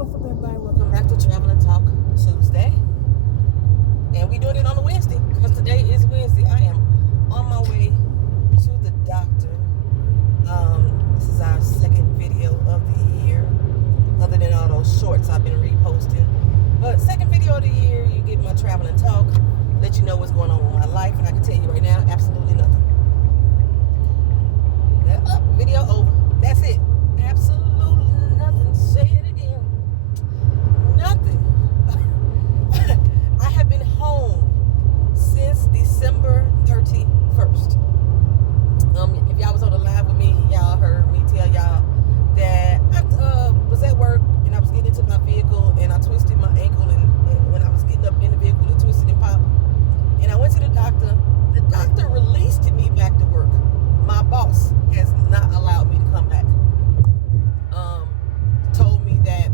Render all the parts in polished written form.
what's up, everybody? Welcome back to Travel and Talk Tuesday. And we're doing it on a Wednesday because today is Wednesday. I am on my way to the doctor. This is our second video of the year, other than all those shorts I've been reposting. But second video of the year, you get my travel and talk, let you know what's going on with my life, and I can tell you right now, absolutely nothing. Video over. That's it. Absolutely nothing. Say it again. Nothing. I have been home since December 31st. If y'all was on the live with me, y'all heard me tell y'all that I was at work and I was getting into my vehicle and I twisted my ankle, and when I was getting up in the vehicle, it twisted and popped. And I went to the doctor. The doctor released me back to work. My boss has not allowed me to come back. Told me that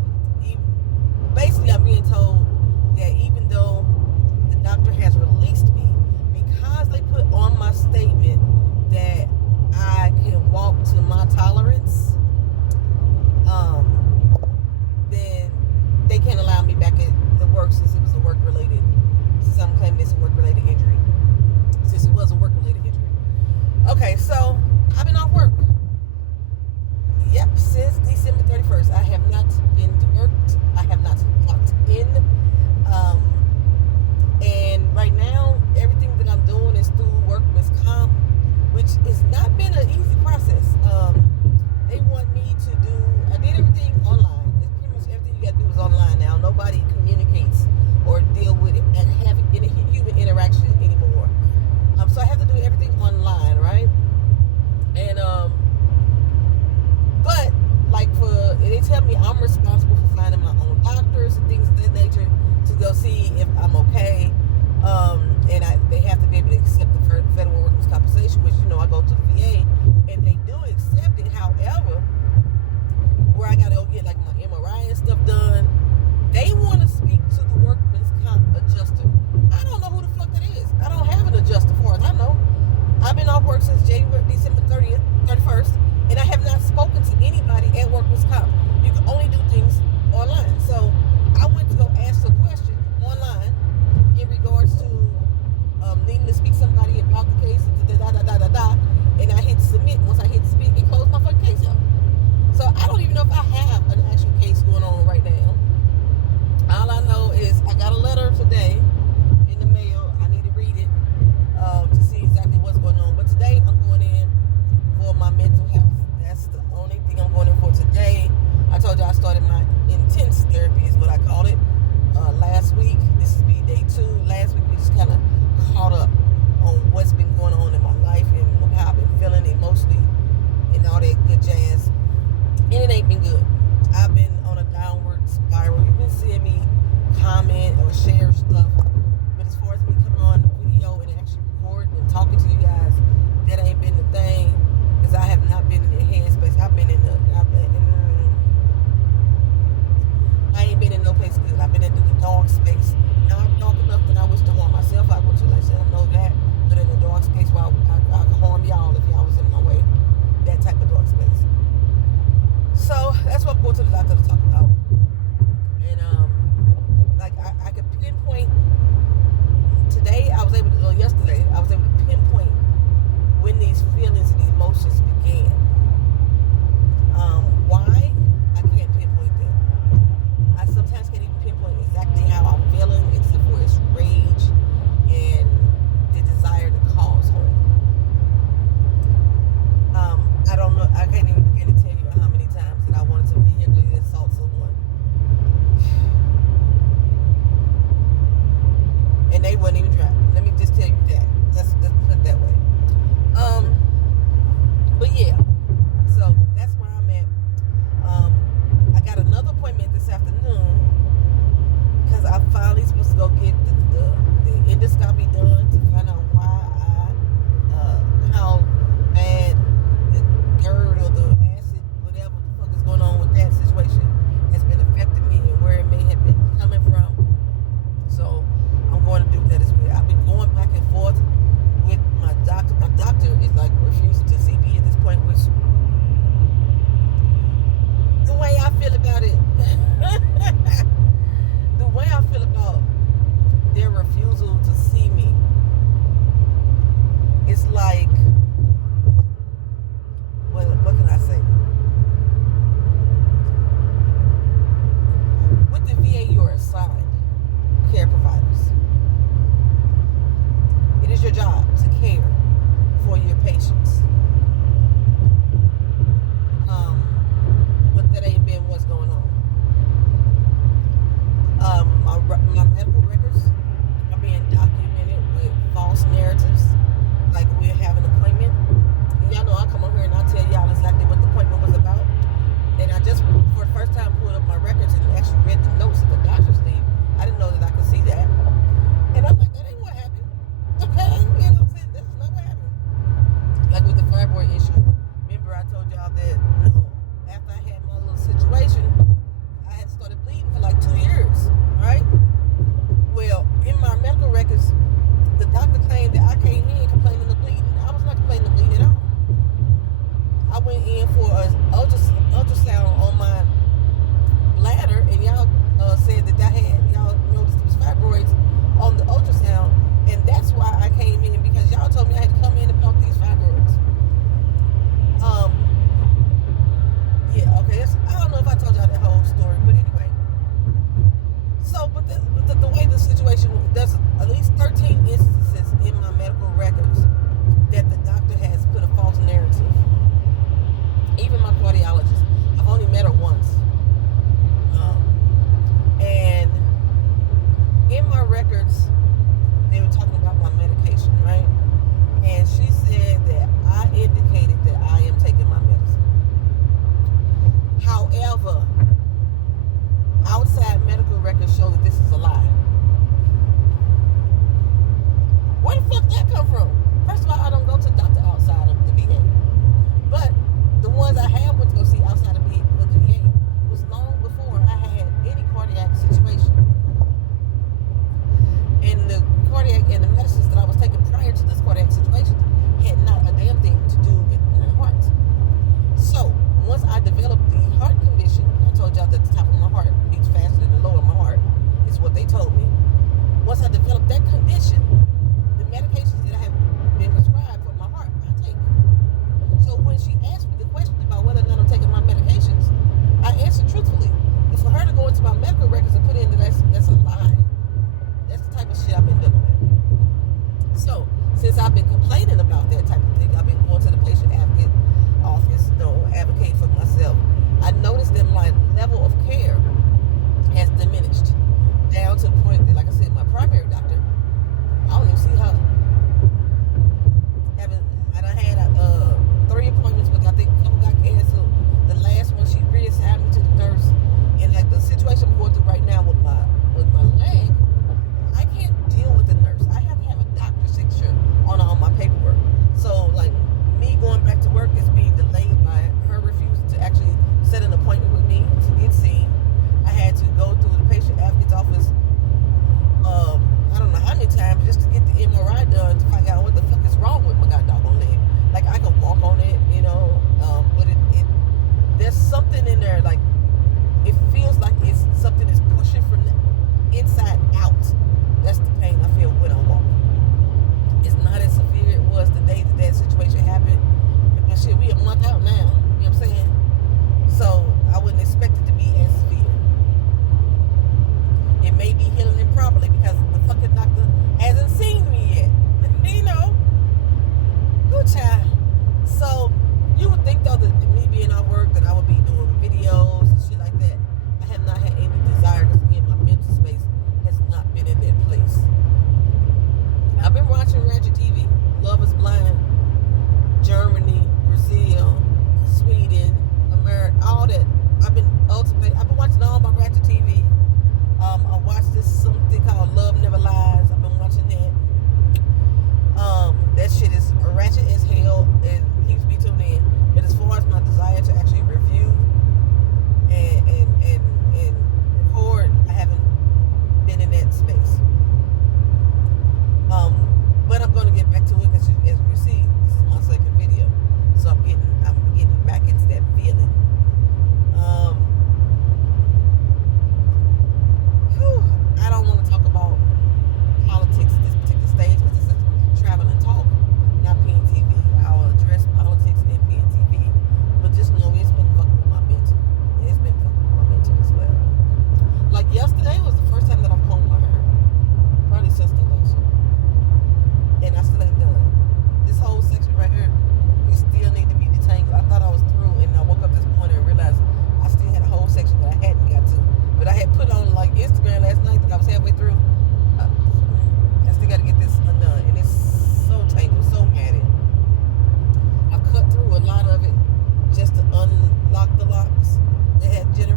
basically I'm being told that even though the doctor has released me, because they put on my statement that I can walk to my tolerance, then they can't allow me back at the work since it was a work-related, since I'm claiming it's a work-related injury, since it was a work-related injury. Okay, so I've been off work. Yep, since December 31st. I have not been to work. I have not clocked in. And right now, everything that I'm doing is through workman's comp, which has not been an easy process. They want me to do, I did everything online. It's pretty much everything you got to do is online now. Nobody communicates or deal with it and have any human interaction anymore. So I have to do everything online, right? And, but, like, they tell me I'm responsible for finding my own doctors and things of that nature to go see if I'm okay. And they have to be able to accept the federal workers' compensation, which, I go to the VA, and they do accept it. However, where I got to go get, like, my MRI and stuff done, they want to speak to the workman's comp adjuster. I don't know who the fuck that is. I don't have an adjuster for it. I know. I've been off work since December 31st, and I have not spoken to anybody at workman's comp. You can only do things online. So I went to go ask a question online in regards to needing to speak to somebody about the case, and I hit submit. Once I hit submit, it closed my fucking case out. So I don't even know if I have an actual case going on right now. All I know is I got a letter today in the mail. I need to read it to see exactly what's going on. But today I'm going in for my mental health. That's the only thing I'm going in for today. I told you I started my intense therapy is what I called it last week. This is be day 2. Last week we just kind of caught up on what's been going on in my life and how I've been feeling emotionally and all that good jazz. And it ain't been good. I've been on a downward spiral. You've been seeing me comment or share stuff, but as far as me coming on the video and actually recording and talking to you guys, that ain't been the thing, because I have not been in the headspace. I ain't been in no place good. I've been in the dark space. Now I'm dark enough that I wish to harm myself. I want you to let know that, but in the dark space where I could harm y'all if y'all was in my way. That type of dark space. So that's what I'm going to the doctor to talk about. And I could pinpoint today. Yesterday I was able to pinpoint when these feelings and emotions began. Why? I can't pinpoint that. I sometimes can't even pinpoint exactly how I'm feeling, except for it's rage and the desire to cause harm. I don't know. I can't even begin to tell you how many times that I wanted to vehemently assault someone, and they wouldn't even try. Let me just tell you that. Let's put it that way. But yeah. So that's where I'm at. I got another appointment this afternoon because I'm finally supposed to go get the endoscopy done to find out how bad the GERD or the acid, whatever the fuck is going on with that situation, has been affecting me and where it may have been coming from. So I'm going to do that as well. I've been going back and forth with my doctor. My doctor is like refusing to see me at this point, which the way I feel about it their refusal to see me. It's like, what can I say? With the VA, you're assigned care providers. It is your job to care for your patients. But that ain't been what's going on. My medical records are being documented with false narratives. Like we'll have an appointment. And y'all know I come over here and I'll tell y'all exactly what the appointment was about. And I just, for the first time, pulled up my records and actually read the notes that the doctors leave. I didn't know that I could see that. And I'm like, that ain't what happened. Okay? You know what I'm saying? This is not what happened. Like with the fibroid issue. Remember I told y'all that after I had my little situation, I had started bleeding for like 2 years. Right? Well, in my medical records, the doctor claimed that I came in complaining of bleeding. I was not complaining of bleeding at all. I went in for an ultrasound on my bladder, and y'all said that y'all noticed it was fibroids on the ultrasound, and that's why I came in, because y'all told me I had to come in and pump these fibroids. Yeah, okay. I don't know if I told y'all that whole story, but anyway. So, but the way the situation, there's at least 13 instances in my medical records that the doctor has put a false narrative. Even my cardiologist, I've only met her once. And in my records, they were talking about my medication, right? And she said that I indicated that I am taking my medicine. However, outside medical records show that this is a lie. Where the fuck that come from? First of all, I don't go to doctor outside of the VA. But the ones I have went to go see outside of the VA was long before I had any cardiac situation. And the cardiac and the medicines that I was taking prior to this cardiac situation had not a damn thing to do with my heart. So once I developed the heart condition, I told y'all that the top of my heart beats faster than the lower of my heart, is what they told me. Once I developed that condition, the medications that I have been prescribed for my heart, I take. So when she asked me the question about whether or not I'm taking my medications, I answered truthfully. And for her to go into my medical records and put in that that's a lie, that's the type of shit I've been dealing with. So since I've been complaining about that type of thing, I've been going to the patient advocate office, advocate for myself. I noticed that my level of care has diminished down to the point that, like I said, my primary doctor, I don't even see her. I done had 3 appointments, but I think a couple got canceled. The last one, she reassigned me to the nurse, and like the situation I'm going through right now with my leg, I can't deal with the nurse. I have to have a doctor's signature on my paperwork. So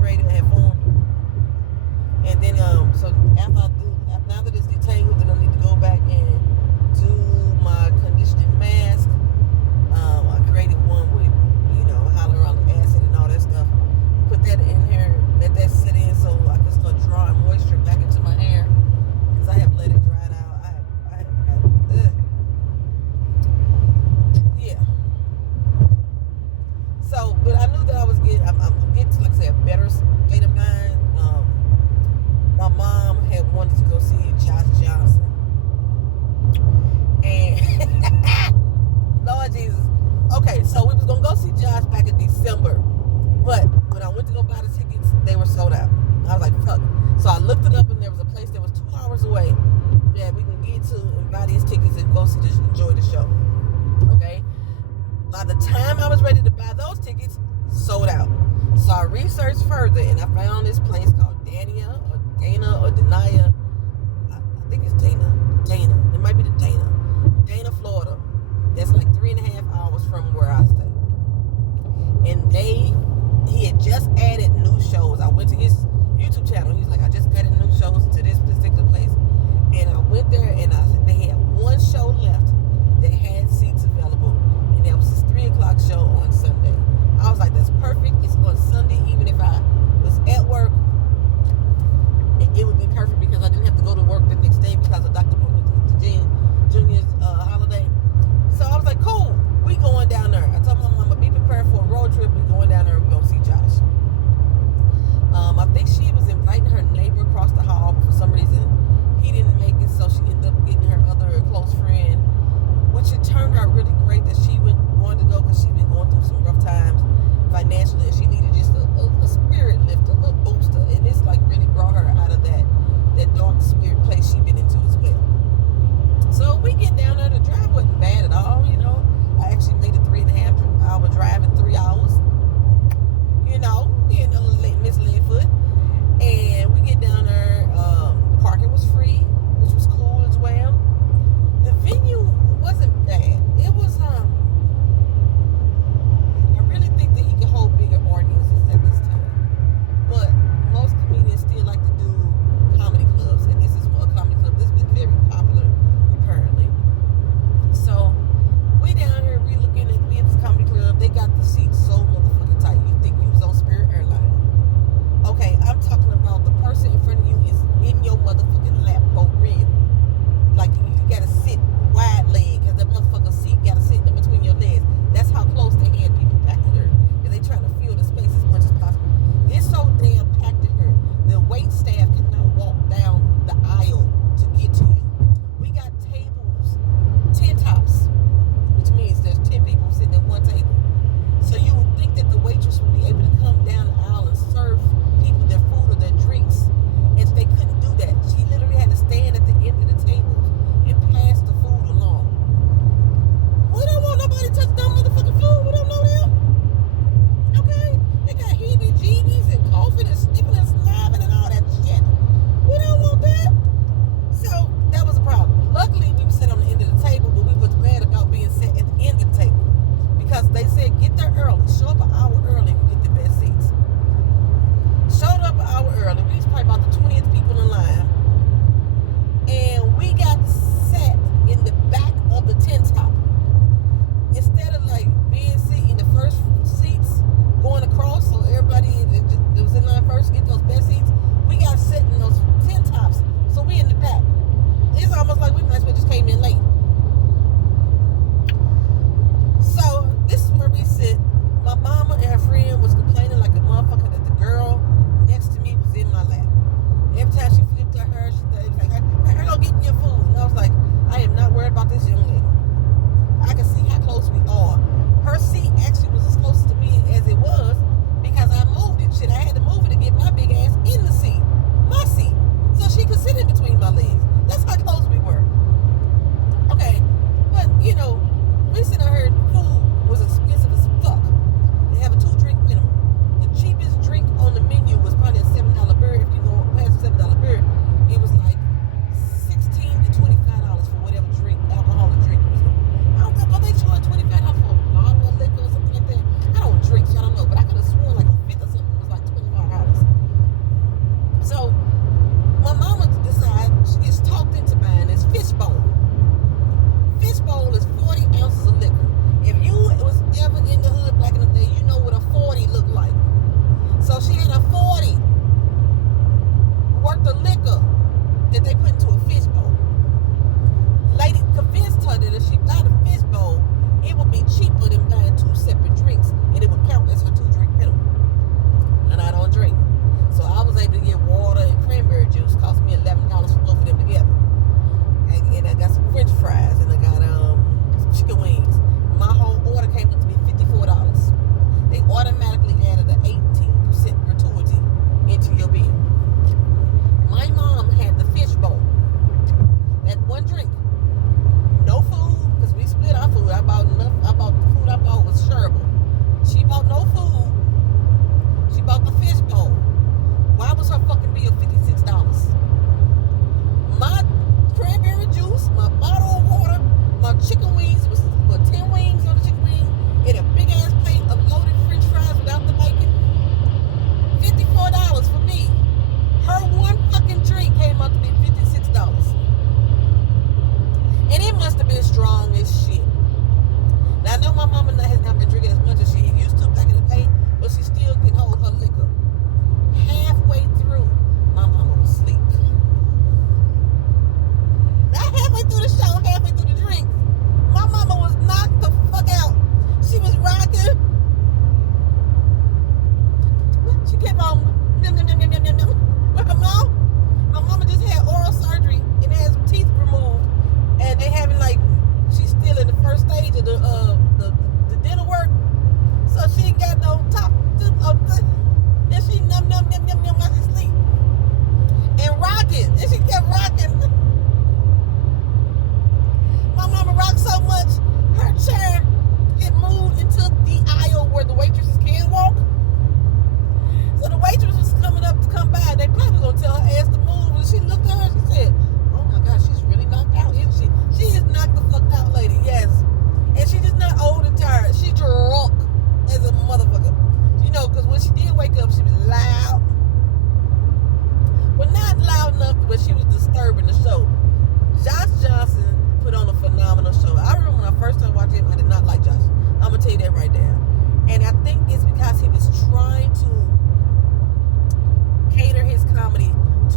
created, I had formed. And then so after this detangled, then I need to go back and do my conditioning mask. I created one with, hyaluronic acid and all that stuff. Put that in here, let that sit in so I can start drawing moisture back into my hair. Because I have let it dry out. Yeah. So, but I knew that I'm getting to, like I say, a better state of mind. My mom had wanted to go see Josh Johnson. And Lord Jesus. Okay, so we was gonna go see Josh back in December. But when I went to go buy the tickets, they were sold out. I was like, fuck. So I looked it up and there was a place that was 2 hours away that we can get to and buy these tickets and go see enjoy the show. Okay? By the time I was ready to buy those tickets, sold out. So I researched further and I found this place called Dania or Denia. I think it's Dana. It might be the Dana, Florida. That's like 3.5 hours from where I stay. And he had just added new shows. I went to his YouTube channel. He's like, I just added new shows to this particular place. And I went there and they had one show left that had seats available. And that was his 3 o'clock show on Sunday. I was like, that's perfect. It's on Sunday. Even if I was at work, it would be perfect because I didn't have to go to work the next day because of Dr. Junior's holiday. So I was like, cool, we going down there. I told my mama, be prepared for a road trip. We going down there and we gonna see Josh. I think she was inviting her neighbor across the hall, but for some reason he didn't make it, so she ended up getting her other close friend, which it turned out really great that she wanted to go because she'd been going through some rough times financially and she needed just a spirit lift, a little booster, and it's like really brought her out of that dark spirit place she'd been into as well. So we get down there, the drive wasn't bad at all, I actually made a 3.5 hour drive in 3 hours, misled foot. And we get down there, parking was free, which was cool as well. The venue wasn't bad. It was, I really think that he could hold bigger audiences at this time. But most comedians still like to do comedy clubs, and this is a comedy club that's been very popular apparently. So we down here, we at this comedy club. They got the seats so motherfucking tight. You think you was on Spirit Airlines? Okay, I'm talking about the person in front of you is in your motherfucking lap for real. Like you gotta sit wide leg because that motherfucking seat gotta sit in between your legs. That's how close they had people packed in here, and they trying to fill the space as much as possible. It's so damn packed in here. The wait staff cannot walk down the aisle to get to you. We got tables, 10 tops, which means there's 10 people sitting at one table. So you would think that the waitress would be able to come down the aisle and serve people their food or their drinks, and they couldn't do that. She literally had to stand at the end of the tables and pass the food along. We don't want nobody touching that motherfucking food. We don't know them. Okay? They got heebie-jeebies and coughing and sniffing and salivating and all that shit. We don't want that. So that was a problem. Luckily, we were sat on the end of the table, but we was glad about being sat at the end of the table because they said get there early. Show up an hour early and you get the best seats. Showed up an hour early. We was probably about the 20th people in line. And we got sat in the back of the tent top. Instead of like being seated in the first seats, going across so everybody that was in line first get those best seats, we got set in those tent tops. So we in the back. It's almost like we might as well just came in late. So this is where we sit. My mama and her friend was complaining like a motherfucker that the girl next to me was in my lap. Every time she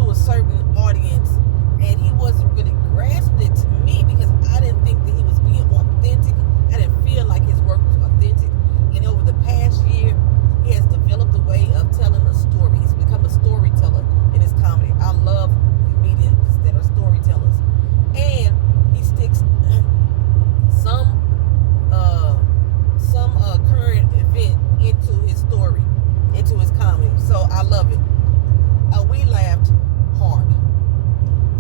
to a certain audience, and he wasn't really grasping it to me because I didn't think that he was being authentic. I didn't feel like his work was authentic. And over the past year, he has developed a way of telling a story. He's become a storyteller in his comedy. I love comedians that are storytellers. And he sticks some current event into his story, into his comedy. So I love it. We laughed hard.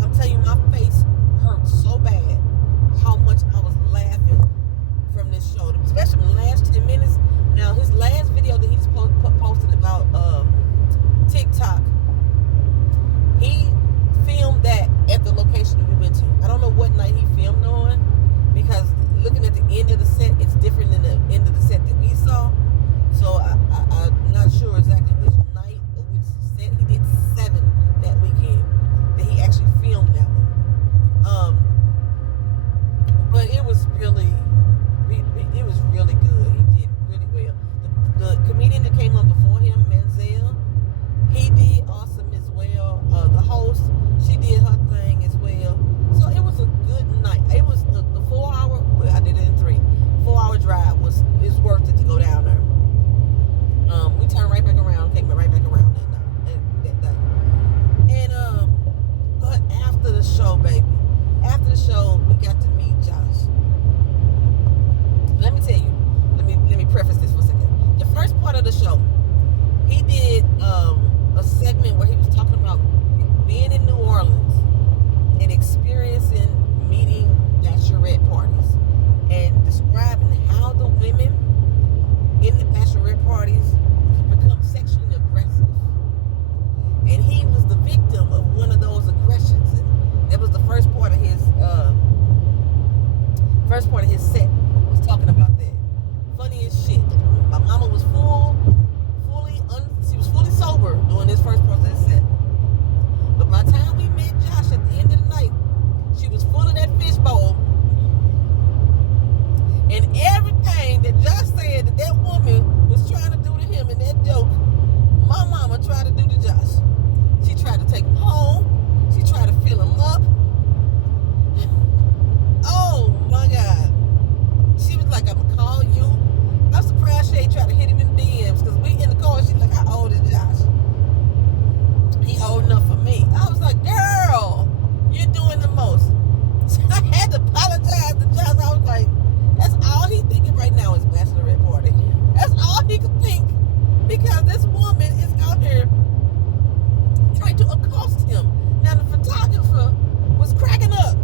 I'm telling you, my face hurt so bad how much I was laughing from this show, especially the last 10 minutes. Now, his last video that he's posted about TikTok, he filmed that at the location that we went to. I don't know what night he filmed on, because looking at the end of the set, it's different than the end of the set that we saw. So I'm not sure exactly which night or which set. He did 7 that weekend that he actually filmed that one. But it was really good. He did really well. The comedian that came on before him, Menzel, he did awesome as well. The host, she did her thing as well. So it was a good night. It was the 4 hour, but I did it in 3. 4 hour drive is worth it to go down there. We turned right back around, came right back around that night. And but after the show, baby, after the show, we got to meet Josh. Let me tell you, let me preface this for a second. The first part of the show, he did a segment where he was talking about being in New Orleans and experiencing meeting bachelorette parties and describing how the women in the bachelorette parties can become sexually aggressive. And he was the victim of one of those aggressions. And that was the first part of his set, was talking about that. Funny as shit. My mama was she was fully sober during this first part of his set. But by the time we met Josh at the end of the night, she was full of that fishbowl. And everything that Josh said that woman was trying to do to him in that joke, my mama tried to do to Josh. She tried to take him home. She tried to fill him up. Oh my God. She was like, I'm gonna call you. I'm surprised she ain't tried to hit him in the DMs, because we in the car. She's like, how old is Josh? He old enough for me. I was like, girl, you're doing the most. So I had to apologize to Josh. I was like, that's all he thinking right now is bachelorette party. That's all he could think, because this woman is out here trying to accost him. Now the photographer was cracking up.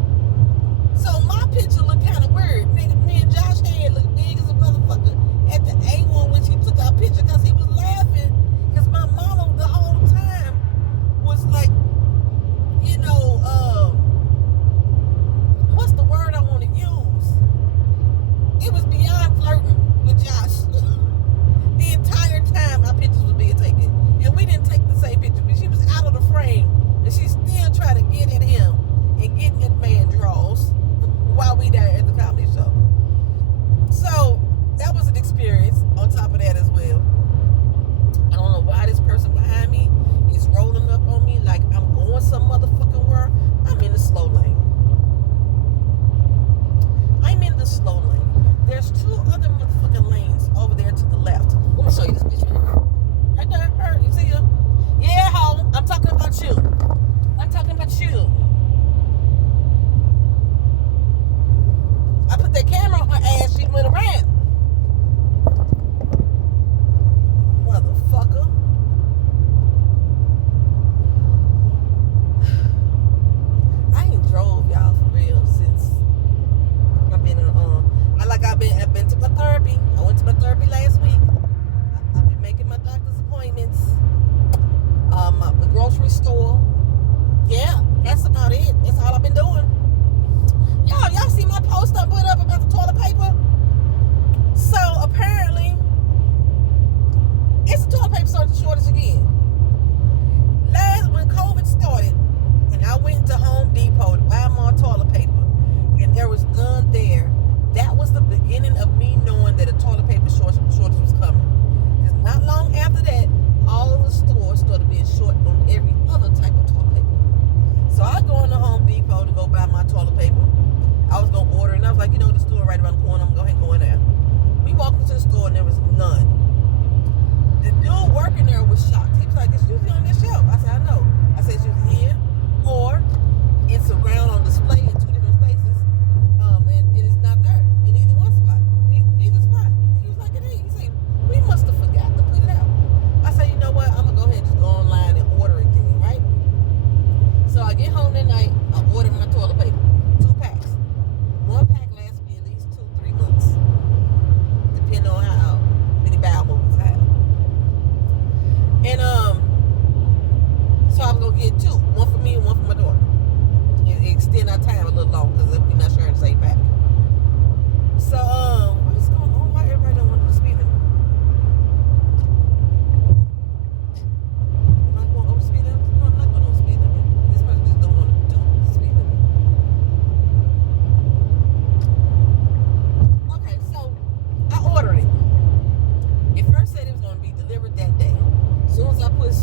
So my picture looked kind of weird. Me and Josh head looked big as a motherfucker at the A1 when she took our picture, because he was laughing, because my mama the whole time was like, what's the word I want to use? It was beyond flirting with Josh. The entire time our pictures were being taken. And we didn't take the same picture, but she was out of the frame, and she still tried to get at him and get that man draws while we there at the comedy show. So that was an experience on top of that as well. I don't know why this person behind me is rolling up on me like I'm going some motherfucking where. I'm in the slow lane. I'm in the slow lane. There's 2 other motherfucking lanes over there to the left. Let me show you this bitch right here. Right there, her, you see her? Yeah, ho, I'm talking about you. I'm talking about you. I put that camera on her ass, she went around. Motherfucker. I ain't drove, y'all, for real, since I've been I've been to my therapy. I went to my therapy last week. I've been making my doctor's appointments. The grocery store. Yeah, that's about it. That's all I've been doing. Y'all see my post I put up about the toilet paper? So apparently, it's a toilet paper shortage again. When COVID started, and I went to Home Depot to buy more toilet paper, and there was none there, that was the beginning of me knowing that a toilet paper shortage was coming. Because not long after that, all of the stores started being short on every other type of toilet paper. get two. One for me and one for my daughter. And extend our time a little longer because we're not sharing the same pack. So, what's going on? Why everybody don't want to speed limit? Am I going over speed limit? No, I'm not going over speed limit. This person just don't want to do the speed limit. Okay, so I ordered it. It first said it was going to be delivered that day. As soon as I push,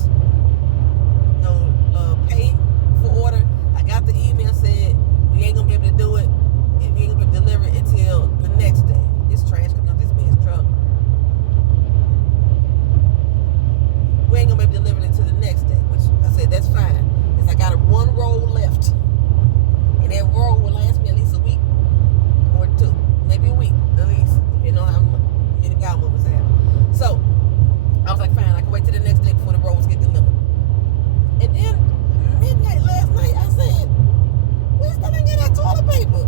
pay for order, I got the email said we ain't gonna be able to do it, and we ain't gonna be able to deliver it until the next day. This trash coming out this man's truck. We ain't gonna be able to deliver it until the next day, which I said that's fine, because I got one roll left, and that roll will last me at least a week or two, maybe a week at least, depending on how many power movers I have. So I was like, fine, I can wait till the next day before the rolls get delivered. And then midnight last night, I said, we still ain't get that toilet paper.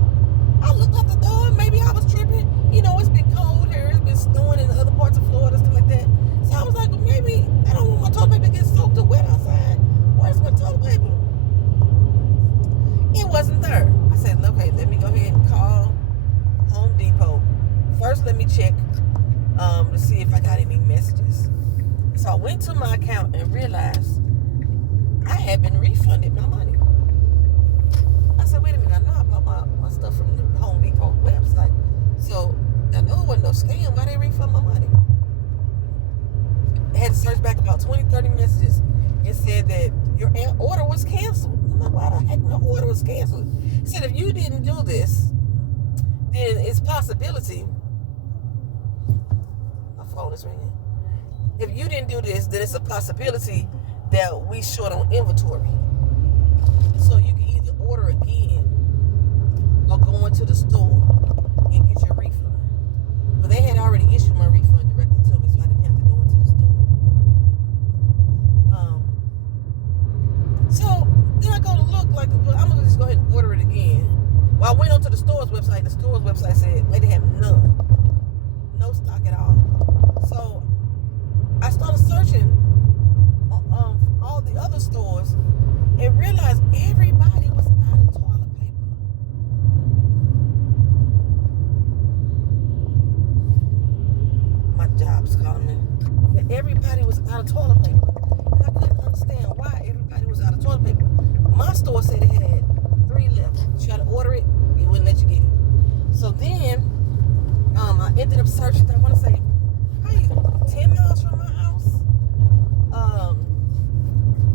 I looked out the door, maybe I was tripping. It's been cold here, it's been snowing in other parts of Florida, stuff like that. So I was like, well, maybe I don't want my toilet paper to get soaked or wet outside. Where's my toilet paper? It wasn't there. I said, okay, let me go ahead and call Home Depot. First, let me check to see if I got any messages. So I went to my account and realized I had been refunded my money. I said, wait a minute, I know I bought my stuff from the Home Depot website. So I know it wasn't no scam. Why they refund my money? I had to search back about 20, 30 messages. It said that your order was canceled. I'm like, why the heck my order was canceled? It said if you didn't do this, then it's possibility. My phone is ringing. If you didn't do this, then it's a possibility that we short on inventory. So you can either order again or go into the store and get your refund. But they had already issued my refund directly to me, so I didn't have to go into the store. So then I go to look like, well, I'm gonna just go ahead and order it again. Well, I went onto the store's website. The store's website said they have none, no stock at all. So I started searching all the other stores and realized everybody was out of toilet paper. My job's calling me. But everybody was out of toilet paper. And I couldn't understand why everybody was out of toilet paper. My store said it had 3 left. You try to order it, it wouldn't let you get it. So then I ended up searching, I want to say, 10 miles from my house.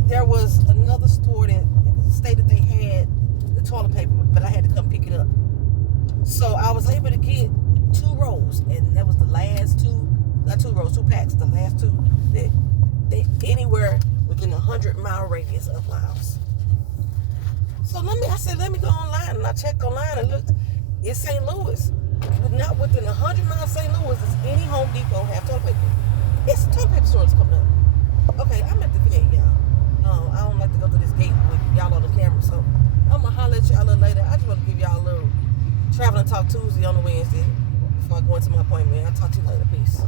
There was another store that stated they had the toilet paper, but I had to come pick it up. So I was able to get 2 rolls, and that was the last 2, not 2 rolls, 2 packs, the last 2 that they anywhere within a 100-mile radius of my house. So I said, let me go online, and I checked online and looked. It's St. Louis, but not within 100 miles of St. Louis does any Home Depot have toilet paper. It's toilet paper stores coming up. Okay, I'm at the vet, y'all. I don't like to go through this gate with y'all on the camera, so I'm gonna holler at y'all a little later. I just want to give y'all a little traveling talk Tuesday on the Wednesday before I go into my appointment. I'll talk to you later. Peace.